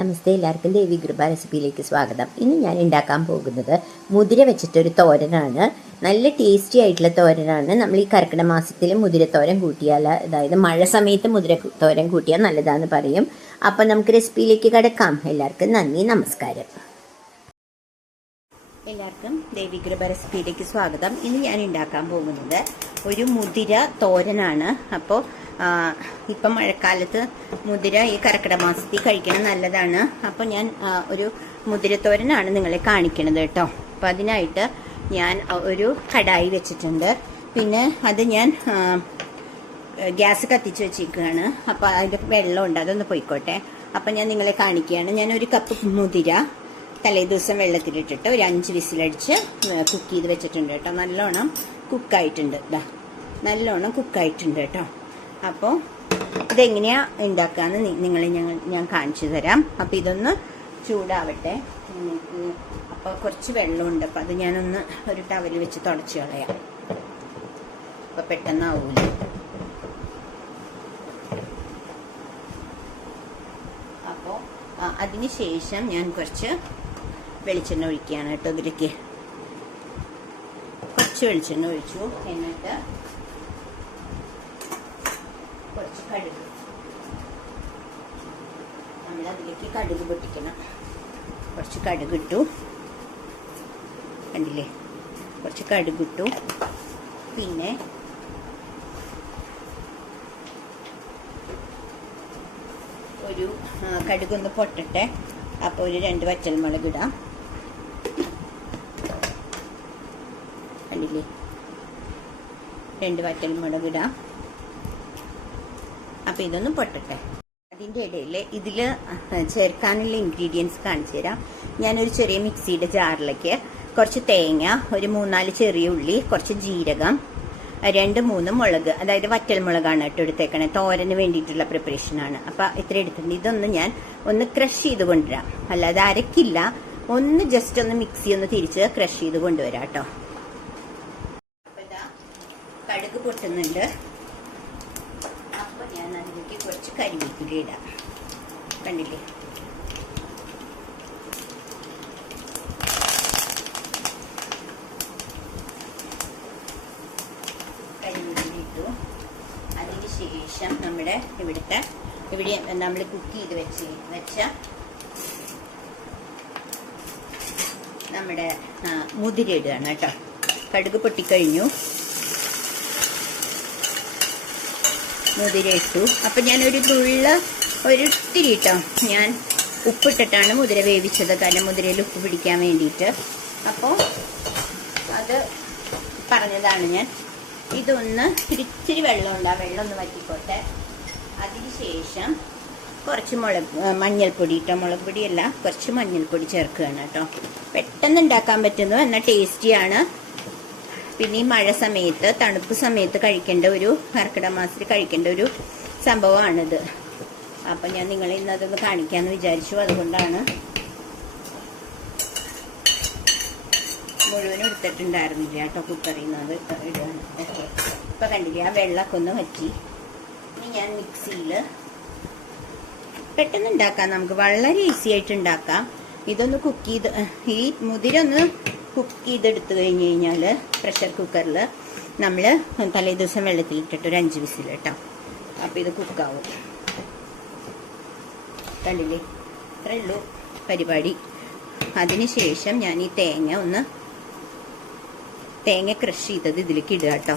നമസ്തേ, എല്ലാവർക്കും ദേവി കൃപ റെസിപ്പിയിലേക്ക് സ്വാഗതം. ഇന്ന് ഞാൻ ഉണ്ടാക്കാൻ പോകുന്നത് മുതിര വെച്ചിട്ടൊരു തോരനാണ്. നല്ല ടേസ്റ്റി ആയിട്ടുള്ള തോരനാണ്. നമ്മൾ ഈ കർക്കിടക മാസത്തിൽ മുതിരത്തോരൻ കൂട്ടിയാൽ, അതായത് മഴ സമയത്ത് മുതിരത്തോരൻ കൂട്ടിയാൽ നല്ലതാണെന്ന് പറയും. അപ്പം നമുക്ക് റെസിപ്പിയിലേക്ക് കിടക്കാം. എല്ലാവർക്കും നന്ദി, നമസ്കാരം. എല്ലാവർക്കും ദേവി കൃപ റെസിപ്പിയിലേക്ക് സ്വാഗതം. ഇന്ന് ഞാൻ ഉണ്ടാക്കാൻ പോകുന്നത് ഒരു മുതിര തോരനാണ്. അപ്പോൾ ഇപ്പം മഴക്കാലത്ത് മുതിര ഈ കർക്കിടക മാസത്തിൽ കഴിക്കുന്നത് നല്ലതാണ്. അപ്പോൾ ഞാൻ ഒരു മുതിരത്തോരനാണ് നിങ്ങളെ കാണിക്കണത് കേട്ടോ. അപ്പോൾ അതിനായിട്ട് ഞാൻ ഒരു കടായി വെച്ചിട്ടുണ്ട്. പിന്നെ അത് ഞാൻ ഗ്യാസ് കത്തിച്ച് വെച്ചിരിക്കുകയാണ്. അപ്പോൾ അതിൻ്റെ വെള്ളമുണ്ട്, അതൊന്ന് പോയിക്കോട്ടെ. അപ്പം ഞാൻ നിങ്ങളെ കാണിക്കുകയാണ്. ഞാൻ ഒരു കപ്പ് മുതിര തലേ ദിവസം വെള്ളത്തിലിട്ടിട്ട് ഒരു 5 വിസിലടിച്ച് കുക്ക് ചെയ്ത് വെച്ചിട്ടുണ്ട് കേട്ടോ. നല്ലോണം കുക്കായിട്ടുണ്ട്, നല്ലോണം കുക്കായിട്ടുണ്ട് കേട്ടോ. അപ്പോൾ ഇതെങ്ങനെയാണ് ഉണ്ടാക്കാന്ന് നിങ്ങളെ ഞാൻ കാണിച്ചു തരാം. അപ്പോൾ ഇതൊന്ന് ചൂടാവട്ടെ. അപ്പോൾ കുറച്ച് വെള്ളമുണ്ട്, അപ്പോൾ അത് ഞാനൊന്ന് ഒരു ടവൽ വെച്ച് തുടച്ച് കളയാം. അപ്പോൾ പെട്ടെന്നാവൂല. അപ്പോൾ അതിന് ശേഷം ഞാൻ കുറച്ച് വെളിച്ചെണ്ണ ഒഴിക്കുകയാണ് കേട്ടോ. ഇതിലേക്ക് കുറച്ച് വെളിച്ചെണ്ണ ഒഴിച്ചു. എന്നിട്ട് കുറച്ച് കടുക്, നമ്മളതിലേക്ക് കടുക് പൊട്ടിക്കണം. കുറച്ച് കടുക് ഇട്ടു, കണ്ടില്ലേ? കുറച്ച് കടുക് ഇട്ടു. പിന്നെ ഒരു കടുകൊന്ന് പൊട്ടട്ടെ. അപ്പോൾ ഒരു 2 വറ്റൽമുളക് ഇടാം. കണ്ടില്ലേ? 2 വറ്റൽമുളക് ഇടാം. അപ്പോൾ ഇതൊന്നും പൊട്ടട്ടെ. അതിൻ്റെ ഇടയിൽ ഇതിൽ ചേർക്കാനുള്ള ഇൻഗ്രീഡിയൻസ് കാണിച്ചു തരാം. ഞാനൊരു ചെറിയ മിക്സിയുടെ ജാറിലേക്ക് കുറച്ച് തേങ്ങ, ഒരു 3-4 ചെറിയ ഉള്ളി, കുറച്ച് ജീരകം, 2-3 മുളക്, അതായത് വറ്റൽമുളകാണ് കേട്ടോ എടുത്തേക്കണേ. തോരന് വേണ്ടിയിട്ടുള്ള പ്രിപ്പറേഷനാണ്. അപ്പം ഇത്ര എടുത്തിട്ടുണ്ട്. ഇതൊന്ന് ഞാൻ ഒന്ന് ക്രഷ് ചെയ്ത് കൊണ്ടുവരാം. അല്ലാതെ അരക്കില്ല, ഒന്ന് ജസ്റ്റ് ഒന്ന് മിക്സി ഒന്ന് തിരിച്ച് ക്രഷ് ചെയ്ത് കൊണ്ടുവരാം കേട്ടോ. അപ്പം ഇതാ കടുക് പൊട്ടുന്നുണ്ട്. അപ്പോൾ ഞാൻ അതിലേക്ക് കുറച്ച് കരിവേപ്പില ഇടാം. കണ്ടില്ലേ? അതിന് ശേഷം ഇവിടെ നമ്മൾ കുക്ക് ചെയ്ത് വെച്ച നമ്മുടെ മുതിര ഇടുകയാണ് കേട്ടോ. കടുക് പൊട്ടിക്കഴിഞ്ഞു, മുതിര ഇട്ടു. അപ്പം ഞാനൊരു ഒരിത്തിരി ഇട്ടോ ഞാൻ ഉപ്പിട്ടിട്ടാണ് മുതിര വേവിച്ചത്, കാരണം മുതിരയിൽ ഉപ്പ് പിടിക്കാൻ വേണ്ടിയിട്ട്. അപ്പോൾ അത് പറഞ്ഞതാണ് ഞാൻ. ഇതൊന്ന് ഇച്ചിരി വെള്ളമുണ്ട്, ആ വെള്ളം ഒന്ന് വറ്റിക്കോട്ടെ. അതിനുശേഷം കുറച്ച് മഞ്ഞൾപ്പൊടി ഇട്ടോ, മുളക് പൊടിയല്ല, കുറച്ച് മഞ്ഞൾപ്പൊടി ചേർക്കുകയാണ് കേട്ടോ. പെട്ടെന്ന് ഉണ്ടാക്കാൻ പറ്റുന്നു, എന്നാൽ ടേസ്റ്റിയാണ്. പിന്നെ ഈ മഴ സമയത്ത്, തണുപ്പ് സമയത്ത് കഴിക്കേണ്ട ഒരു, കർക്കിടക മാസത്തിൽ കഴിക്കേണ്ട ഒരു സംഭവമാണിത്. അപ്പം ഞാൻ നിങ്ങളെ ഇന്ന് അതൊന്ന് കാണിക്കാമെന്ന് വിചാരിച്ചു. അതുകൊണ്ടാണ് മുഴുവനും എടുത്തിട്ടുണ്ടായിരുന്നില്ല കേട്ടോ കുക്കറിൽ നിന്ന്. അത് ഇടുകയാണ്. ഓക്കെ, ഇപ്പം കണ്ടില്ലേ? ആ വെള്ളമൊക്കെ ഒന്ന് വറ്റി. ഇനി ഞാൻ മിക്സിയിൽ പെട്ടെന്ന് ഉണ്ടാക്കാം, നമുക്ക് വളരെ ഈസി ആയിട്ട് ഉണ്ടാക്കാം. ഇതൊന്ന് കുക്ക് ചെയ്ത്, ഈ മുതിര ഒന്ന് കുക്ക് ചെയ്തെടുത്ത് കഴിഞ്ഞ് കഴിഞ്ഞാൽ പ്രഷർ കുക്കറിൽ നമ്മൾ തലേ ദിവസം വെള്ളത്തിലിട്ടിട്ട് ഒരു 5 വിസിൽ കേട്ടോ. അപ്പോൾ ഇത് കുക്കാവും. കണ്ടില്ലേ? ഇത്രയേ ഉള്ളൂ പരിപാടി. അതിനുശേഷം ഞാൻ ഈ തേങ്ങ ക്രഷ് ചെയ്തത് ഇതിലേക്ക് ഇടുക കേട്ടോ.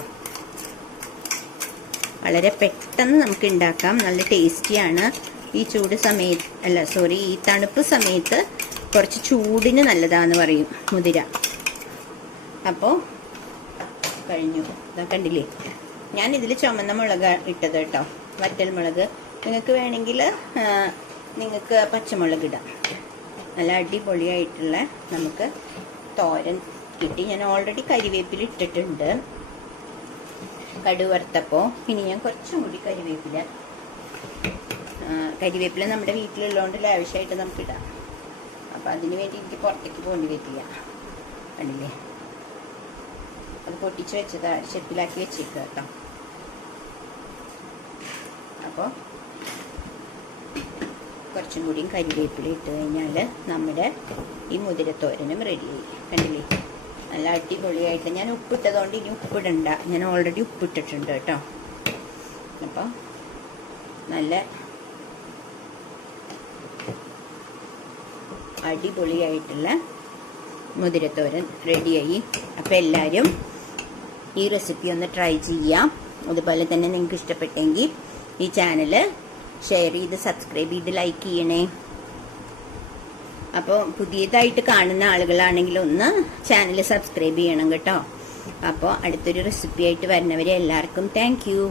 വളരെ പെട്ടെന്ന് നമുക്ക് ഉണ്ടാക്കാം, നല്ല ടേസ്റ്റിയാണ്. ഈ ഈ തണുപ്പ് സമയത്ത് കുറച്ച് ചൂടിന് നല്ലതാന്ന് പറയും മുതിര. അപ്പോൾ കഴിഞ്ഞു. ഇതാ കണ്ടില്ലേ? ഞാൻ ഇതിൽ ചുമന്ന മുളക് ഇട്ടത് കേട്ടോ, വറ്റൽമുളക്. നിങ്ങൾക്ക് വേണമെങ്കിൽ നിങ്ങൾക്ക് പച്ചമുളക് ഇടാം. നല്ല അടിപൊളിയായിട്ടുള്ള നമുക്ക് തോരൻ കിട്ടി. ഞാൻ ഓൾറെഡി കരിവേപ്പില ഇട്ടിട്ടുണ്ട് കടുക് വറുത്തപ്പോൾ. ഇനി ഞാൻ കുറച്ചും കൂടി കരിവേപ്പില നമ്മുടെ വീട്ടിലുള്ളതുകൊണ്ട് ലാവിഷായിട്ട് നമുക്ക് ഇടാം. അപ്പം അതിന് വേണ്ടി എനിക്ക് പുറത്തേക്ക് പോകേണ്ടി വരില്ല. കണ്ടില്ലേ? അത് പൊട്ടിച്ച് വെച്ചതാ, ഷെപ്പിലാക്കി വെച്ചേക്കുക കേട്ടോ. അപ്പോൾ കുറച്ചും കൂടിയും കരിവേപ്പില ഇട്ട് കഴിഞ്ഞാൽ നമ്മുടെ ഈ മുതിരത്തോരനും റെഡിയായി. കണ്ടില്ലേ, നല്ല അടിപൊളിയായിട്ട്. ഞാൻ ഉപ്പിട്ടതുകൊണ്ട് ഇനി ഉപ്പിടണ്ട, ഞാൻ ഓൾറെഡി ഉപ്പിട്ടിട്ടുണ്ട് കേട്ടോ. അപ്പോൾ നല്ല അടിപൊളിയായിട്ടുള്ള മുതിരത്തോരൻ റെഡിയായി. അപ്പോൾ എല്ലാവരും ഈ റെസിപ്പി ഒന്ന് ട്രൈ ചെയ്യാം. അതുപോലെ തന്നെ നിങ്ങൾക്ക് ഇഷ്ടപ്പെട്ടെങ്കിൽ ഈ ചാനൽ ഷെയർ ചെയ്ത് സബ്സ്ക്രൈബ് ചെയ്ത് ലൈക്ക് ചെയ്യണേ. അപ്പോൾ പുതിയതായിട്ട് കാണുന്ന ആളുകളാണെങ്കിൽ ഒന്ന് ചാനൽ സബ്സ്ക്രൈബ് ചെയ്യണം കേട്ടോ. അപ്പോൾ അടുത്തൊരു റെസിപ്പി ആയിട്ട് വരുന്നവരെ എല്ലാവർക്കും താങ്ക് യു.